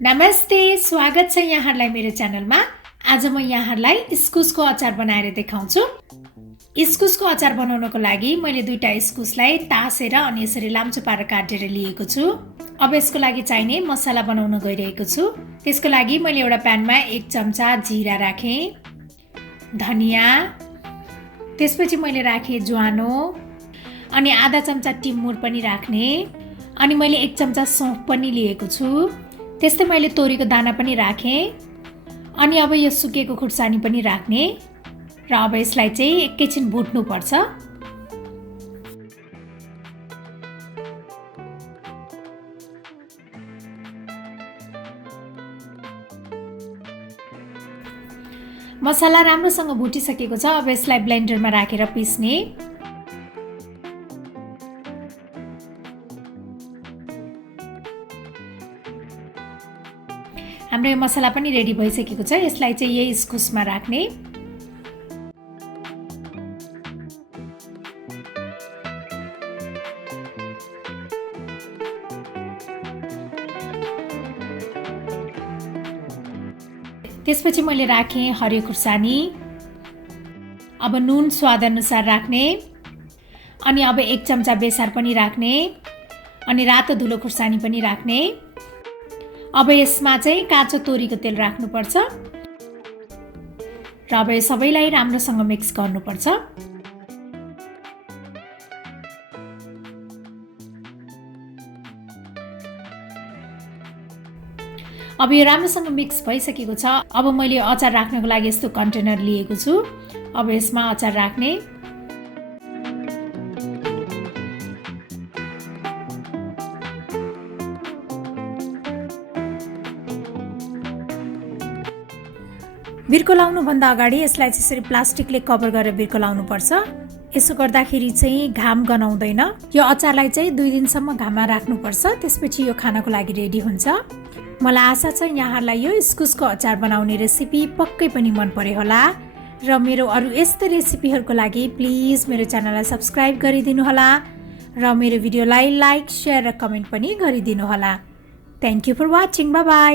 नमस्ते, स्वागत छ यहाँहरूलाई मेरो च्यानलमा। आज म यहाँहरूलाई इस्कुसको अचार बनाएर देखाउँछु। इस्कुसको अचार बनाउनको लागि मैले दुईटा इस्कुसलाई तासेर अनि यसरी लाम्चो पारेर काटेर लिएको छु। अब यसको लागि चाहिने मसला बनाउन गइरहेको छु। त्यसको लागि मैले एउटा प्यानमा 1 चम्चा जिरा राखे, धनिया, त्यसपछि मैले राखे ज्वानो अनि आधा चम्चा टिमुर पनि राख्ने, अनि मैले 1 चम्चा सौंफ पनि लिएको छु। त्यस्तै मैले तोरीको दाना पनि राखे, अनि अब यो सुकेको खुर्सानी पनि राख्ने र अब यसलाई चाहिँ एकैछिन भुट्नु पर्छ। मसला राम्रोसँग भुटिसकेको छ। अब यसलाई ब्लेन्डरमा राखेर पिस्ने। हाम्रो यो मसला पनि रेडी भइसकेको छ। यसलाई चाहिँ यही इस्कुसमा राख्ने। त्यसपछि मैले राखेँ हरियो खुर्सानी, अब नुन स्वाद अनुसार राख्ने, अनि अब 1 चम्चा बेसार पनि राख्ने, अनि रातो धुलो खुर्सानी पनि राख्ने। अब यसमा चाहिँ काँचो तोरीको तेल राख्नुपर्छ र अब यो सबैलाई राम्रोसँग मिक्स गर्नुपर्छ। अब यो राम्रोसँग मिक्स भइसकेको छ। अब मैले अचार राख्नको लागि यस्तो कन्टेनर लिएको छु। अब यसमा अचार राख्ने। बिर्को लाउनुभन्दा अगाडि यसलाई चाहिँ यसरी प्लास्टिकले कभर गरेर बिर्को लाउनुपर्छ। यसो गर्दाखेरि चाहिँ घाम गनाउँदैन। यो अचारलाई चाहिँ 2 दिनसम्म घाममा राख्नुपर्छ। त्यसपछि यो खानको लागि रेडी हुन्छ। मलाई आशा छ यहाँहरूलाई यो इस्कुसको अचार बनाउने रेसिपी पक्कै पनि मन पर्यो होला र मेरो अरू यस्तै रेसिपीहरूको लागि प्लिज मेरो च्यानललाई सब्स्क्राइब गरिदिनु होला र मेरो भिडियोलाई लाइक, शेयर र कमेन्ट पनि गरिदिनु होला। Thank you for watching. Bye by.